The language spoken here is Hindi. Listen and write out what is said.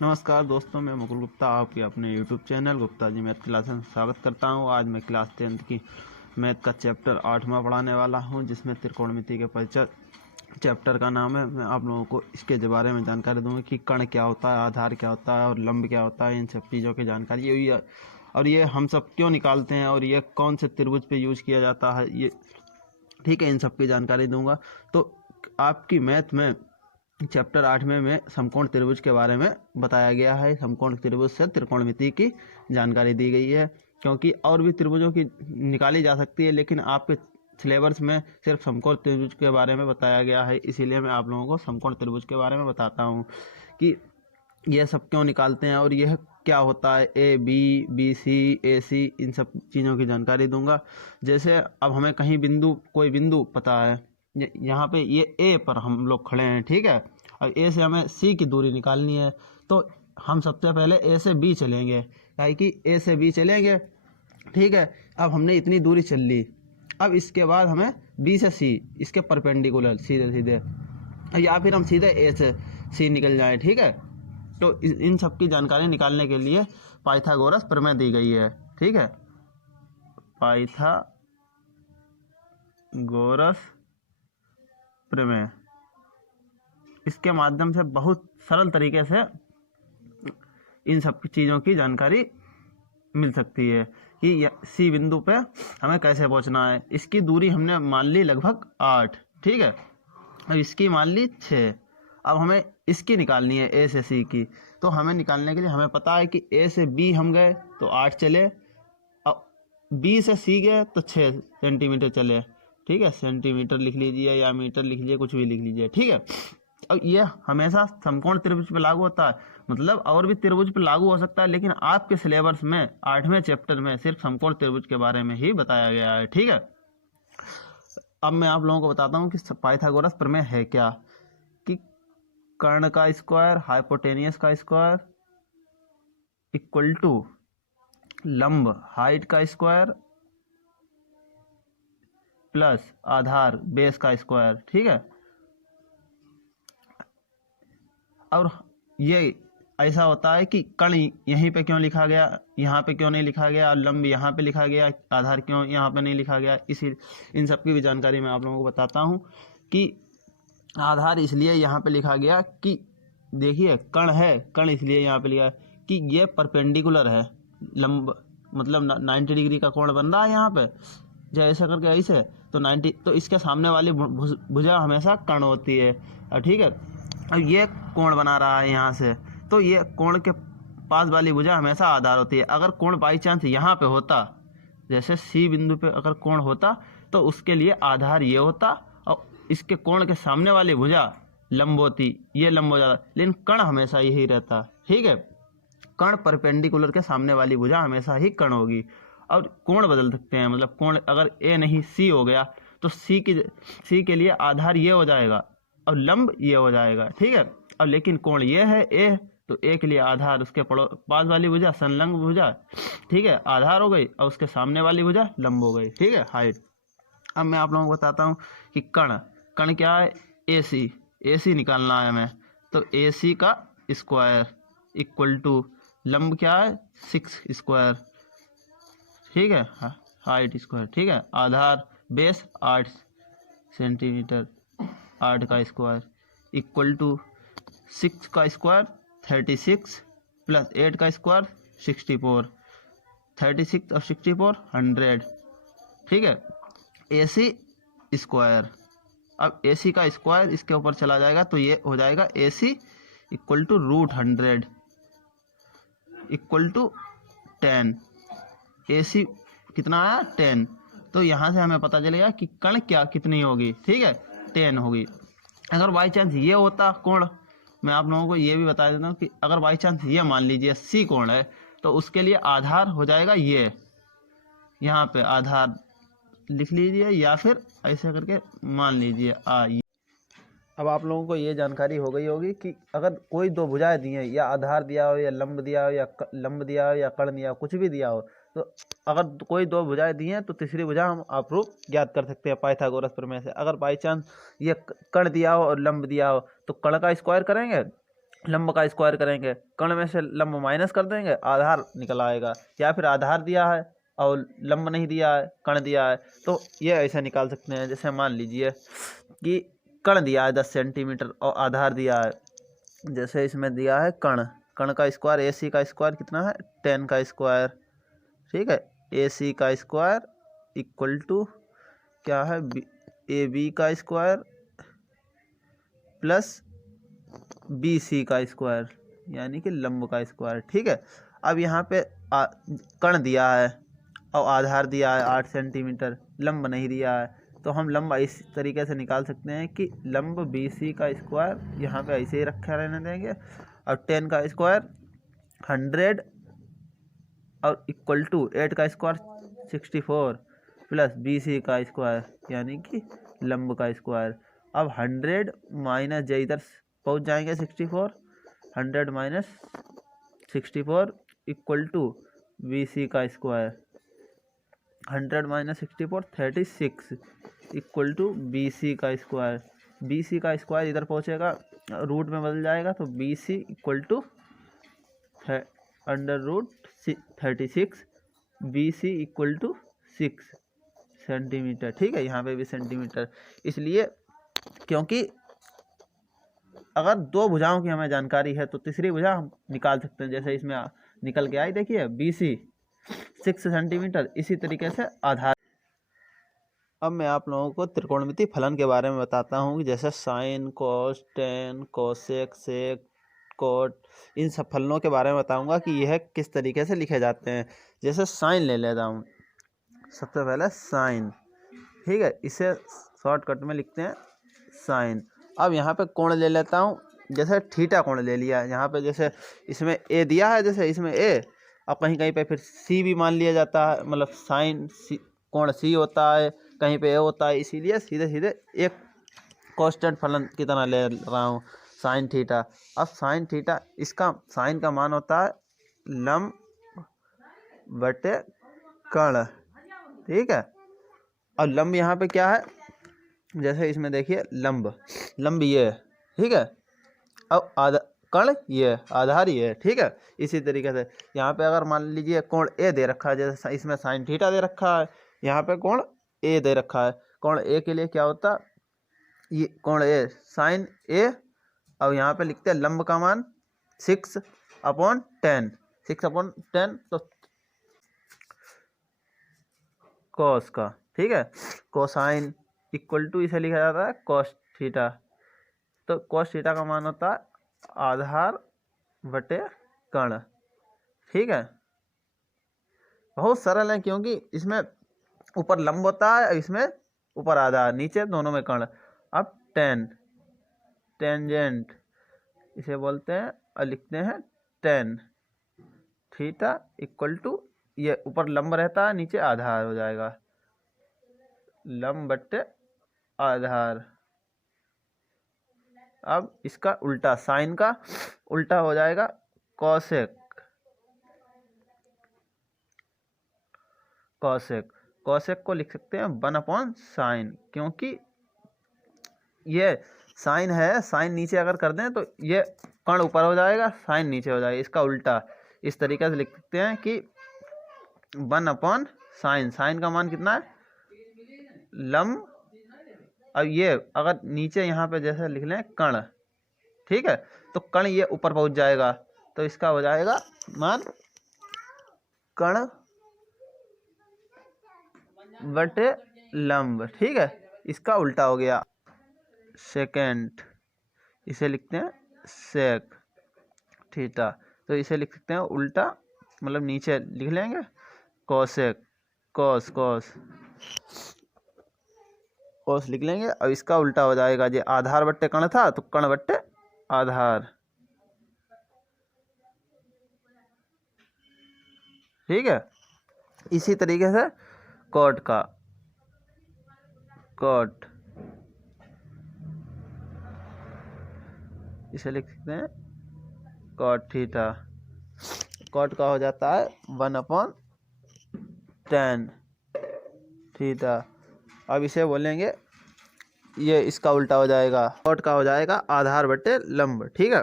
नमस्कार दोस्तों, मैं मुकुल गुप्ता आपके अपने YouTube channel Gupta ji math class में स्वागत करता हूं। आज मैं क्लास 10th की मैथ का चैप्टर 8वां पढ़ाने वाला हूं, जिसमें त्रिकोणमिति के परिचय चैप्टर का नाम है। मैं आप लोगों को इसके बारे में जानकारी दूंगा कि कण क्या होता है, आधार क्या होता है और लंब क्या होता है। इन सब चीज़ों की जानकारी हुई है और ये हम सब क्यों निकालते हैं और ये कौन से त्रिभुज पे यूज किया जाता है, ये ठीक है, इन सब की जानकारी दूंगा। तो आपकी मैथ में चैप्टर 8 में समकोण त्रिभुज के बारे में बताया गया है। समकोण त्रिभुज से त्रिकोणमिति की जानकारी दी गई है, क्योंकि और भी त्रिभुजों की निकाली जा सकती है, लेकिन आपके सिलेबस में सिर्फ समकोण त्रिभुज के बारे में बताया गया है। इसीलिए मैं आप लोगों को समकोण त्रिभुज के बारे में बताता हूँ कि यह सब क्यों निकालते हैं और यह क्या होता है। ए बी, बी सी, ए सी, इन सब चीज़ों की जानकारी दूंगा। जैसे अब हमें कहीं कोई बिंदु पता है, यहाँ पे ये ए पर हम लोग खड़े हैं, ठीक है, और ए से हमें सी की दूरी निकालनी है। तो हम सबसे पहले ए से बी चलेंगे, काहे कि ए से बी चलेंगे, ठीक है। अब हमने इतनी दूरी चल ली, अब इसके बाद हमें बी से सी, इसके परपेंडिकुलर सीधे सीधे, या फिर हम सीधे ए से सी निकल जाएं, ठीक है। तो इन सब की जानकारी निकालने के लिए पाइथागोरस प्रमेय दी गई है, ठीक है। पाइथागोरस प्रमेय, इसके माध्यम से बहुत सरल तरीके से इन सब चीज़ों की जानकारी मिल सकती है कि सी बिंदु पे हमें कैसे पहुंचना है। इसकी दूरी हमने मान ली लगभग 8, ठीक है, और इसकी मान ली 6। अब हमें इसकी निकालनी है ए से सी की। तो हमें निकालने के लिए हमें पता है कि ए से बी हम गए तो 8 चले, अब बी से सी गए तो 6 सेंटीमीटर चले, ठीक है। सेंटीमीटर लिख लीजिए या मीटर लिख लीजिए, कुछ भी लिख लीजिए, ठीक है। अब यह हमेशा समकोण त्रिभुज पे लागू होता है, मतलब और भी त्रिभुज पे लागू हो सकता है, लेकिन आपके सिलेबस में 8वें चैप्टर में सिर्फ समकोण त्रिभुज के बारे में ही बताया गया है, ठीक है। अब मैं आप लोगों को बताता हूँ कि पाइथागोरस प्रमेय है क्या। कि कर्ण का स्क्वायर हाइपोटेनियस का स्क्वायर इक्वल टू लंब हाइट का स्क्वायर प्लस आधार बेस का स्क्वायर, ठीक है। और ये ऐसा होता है कि कण यहीं पे क्यों लिखा गया, यहाँ पे क्यों नहीं लिखा गया, लंब यहाँ पे लिखा गया, आधार क्यों यहाँ पे नहीं लिखा गया। इसी इन सब की भी जानकारी मैं आप लोगों को बताता हूँ कि आधार इसलिए यहाँ पे लिखा गया कि देखिए कण है, कण इसलिए यहाँ पे लिखा है कि ये परपेंडिकुलर है, लंब मतलब 90 डिग्री का कोण बन रहा है यहाँ पे, जैसे करके ऐसे, तो 90, तो इसके सामने वाली भुजा हमेशा कर्ण होती है, ठीक है। अब ये कोण बना रहा है यहाँ से, तो ये कोण के पास वाली भुजा हमेशा आधार होती है। अगर कोण बाई चांस यहाँ पे होता, जैसे सी बिंदु पे अगर कोण होता, तो उसके लिए आधार ये होता और इसके कोण के सामने वाली भुजा लंब होती, ये लंब हो जाता, लेकिन कण हमेशा यही रहता, ठीक है। कण परपेंडिकुलर के सामने वाली भुजा हमेशा ही कण होगी। और कोण बदल सकते हैं, मतलब कोण अगर ए नहीं सी हो गया तो सी के लिए आधार ये हो जाएगा और लंब ये हो जाएगा, ठीक है। अब लेकिन कोण ये है ए, तो ए के लिए आधार उसके पास वाली भुजा संलग्न भुजा, ठीक है, आधार हो गई, और उसके सामने वाली भुजा लंब हो गई, ठीक है, हाइट। अब मैं आप लोगों को बताता हूँ कि कण क्या है, ए सी निकालना है हमें। तो ए सी का स्क्वायर इक्वल टू लंब क्या है 6 स्क्वायर, ठीक है, हाइट स्क्वायर, ठीक है, आधार बेस 8 सेंटीमीटर, 8 का स्क्वायर इक्वल टू 6 का स्क्वायर 36 प्लस 8 का स्क्वायर 64, 36 और 64 100, ठीक है। AC स्क्वायर, अब AC का स्क्वायर इसके ऊपर चला जाएगा तो ये हो जाएगा AC equal to √100 equal to 10। AC कितना आया 10, तो यहाँ से हमें पता चलेगा कि कण क्या कितनी होगी, ठीक है, 10 होगी। अगर बाई चांस ये होता कोण, मैं आप लोगों को ये भी बता देता हूँ कि अगर बाई चांस ये मान लीजिए सी कोण है, तो उसके लिए आधार हो जाएगा ये, यहाँ पे आधार लिख लीजिए या फिर ऐसे करके मान लीजिए अब आप लोगों को ये जानकारी हो गई होगी कि अगर कोई दो भुजाएं दी हैं, या आधार दिया हो या लंब दिया हो या लंब दिया हो या कर्ण दिया हो, कुछ भी दिया हो, तो अगर कोई दो भुजाएं दी हैं तो तीसरी भुजा हम अप्रूव ज्ञात कर सकते हैं पाइथागोरस प्रमेय से। अगर बाई चांस ये कर्ण दिया हो और लंब दिया हो तो कर्ण का स्क्वायर करेंगे लंब का स्क्वायर करेंगे, कर्ण में से लंब माइनस कर देंगे, आधार निकल आएगा। या फिर आधार दिया है और लंब नहीं दिया है, कर्ण दिया है, तो ये ऐसे निकाल सकते हैं। जैसे मान लीजिए कि कर्ण दिया है 10 सेंटीमीटर और आधार दिया है, जैसे इसमें दिया है कर्ण, कर्ण का स्क्वायर AC का स्क्वायर कितना है 10 का स्क्वायर, ठीक है। AC का स्क्वायर इक्वल टू क्या है AB का स्क्वायर प्लस BC का स्क्वायर, यानी कि लंब का स्क्वायर, ठीक है। अब यहाँ पे कर्ण दिया है और आधार दिया है 8 सेंटीमीटर, लंब नहीं दिया है, तो हम लंब इस तरीके से निकाल सकते हैं कि लंब BC का स्क्वायर यहाँ पे ऐसे ही रखा रहने देंगे, और 10 का स्क्वायर 100 और इक्वल टू 8 का स्क्वायर 64 प्लस BC का स्क्वायर यानी कि लंब का स्क्वायर। अब 100 माइनस जो इधर पहुँच जाएंगे 64, 100 माइनस 64 इक्वल टू BC का square, 100 minus 64 36 equal to BC का स्क्वायर। BC का स्क्वायर इधर पहुँचेगा, रूट में बदल जाएगा, तो BC equal to under root 36, BC equal to 6 centimetre, ठीक है। यहाँ पे भी सेंटीमीटर, इसलिए क्योंकि अगर दो भुजाओं की हमें जानकारी है तो तीसरी भुजा हम निकाल सकते हैं। जैसे इसमें निकल के आई, देखिए BC 6 सेंटीमीटर, इसी तरीके से आधार। अब मैं आप लोगों को त्रिकोणमितीय फलन के बारे में बताता हूँ कि जैसे साइन, कोस, टेन, कोसेक, सेक, कोट, इन सब फलनों के बारे में बताऊंगा कि यह किस तरीके से लिखे जाते हैं। जैसे साइन ले लेता हूँ, सबसे पहले साइन, ठीक है, इसे शॉर्टकट में लिखते हैं साइन। अब यहाँ पे कोण ले लेता हूँ, जैसे थीटा कोण ले लिया। यहाँ पे जैसे इसमें A दिया है, जैसे इसमें A, अब कहीं कहीं पे फिर C भी मान लिया जाता है, मतलब साइन कोण C होता है, कहीं पे A होता है, इसीलिए सीधे सीधे एक कांस्टेंट फलन की तरह ले रहा हूँ साइन थीटा। अब साइन थीटा, इसका साइन का मान होता है लंब बटे कर्ण, ठीक है। और लंब यहाँ पे क्या है, जैसे इसमें देखिए लंब ये है, ठीक है। अब कर्ण ये, आधार ये है, ठीक है। इसी तरीके से यहाँ पे अगर मान लीजिए कोण A दे रखा है, जैसे इसमें साइन थीटा दे रखा है, यहाँ पे कोण A दे रखा है। कोण A के लिए क्या होता, ये कोण A साइन A, अब यहाँ पे लिखते हैं लंब का मान 6/10, 6/10 तो कॉस का, ठीक है। कोसाइन इक्वल टू इसे लिखा जाता है कॉस थीटा, तो कॉस थीटा का मान होता है आधार बटे कर्ण, ठीक है। बहुत सरल है, क्योंकि इसमें ऊपर लंब होता है, इसमें ऊपर आधार, नीचे दोनों में कर्ण। अब टेंजेंट इसे बोलते हैं, और लिखते हैं टेन थीटा इक्वल टू, ये ऊपर लंब रहता है, नीचे आधार हो जाएगा, लंब बटे आधार। अब इसका उल्टा, साइन का उल्टा हो जाएगा कॉसेक, कॉसेक को लिख सकते हैं 1/sin, क्योंकि ये साइन है, साइन नीचे अगर कर दें तो ये कर्ण ऊपर हो जाएगा, साइन नीचे हो जाएगा, इसका उल्टा। इस तरीके से लिख सकते हैं कि 1/sin, साइन का मान कितना है लंब, अब ये अगर नीचे यहाँ पे जैसे लिख लें कर्ण, ठीक है, तो कर्ण ये ऊपर पहुँच जाएगा, तो इसका हो जाएगा मान कर्ण बटे लंब, ठीक है। इसका उल्टा हो गया सेकेंड, इसे लिखते हैं सेक थीटा, तो इसे लिख सकते हैं उल्टा, मतलब नीचे लिख लेंगे कोसेक, कॉस लिख लेंगे, और इसका उल्टा हो जाएगा, जो आधार बट्टे कर्ण था तो कर्ण बट्टे आधार, ठीक है। इसी तरीके से कॉट इसे लिख सकते हैं कॉट थीटा, कॉट का हो जाता है 1/tan थीटा। अब इसे बोलेंगे, ये इसका उल्टा हो जाएगा, कॉट का हो जाएगा आधार बटे लंब, ठीक है।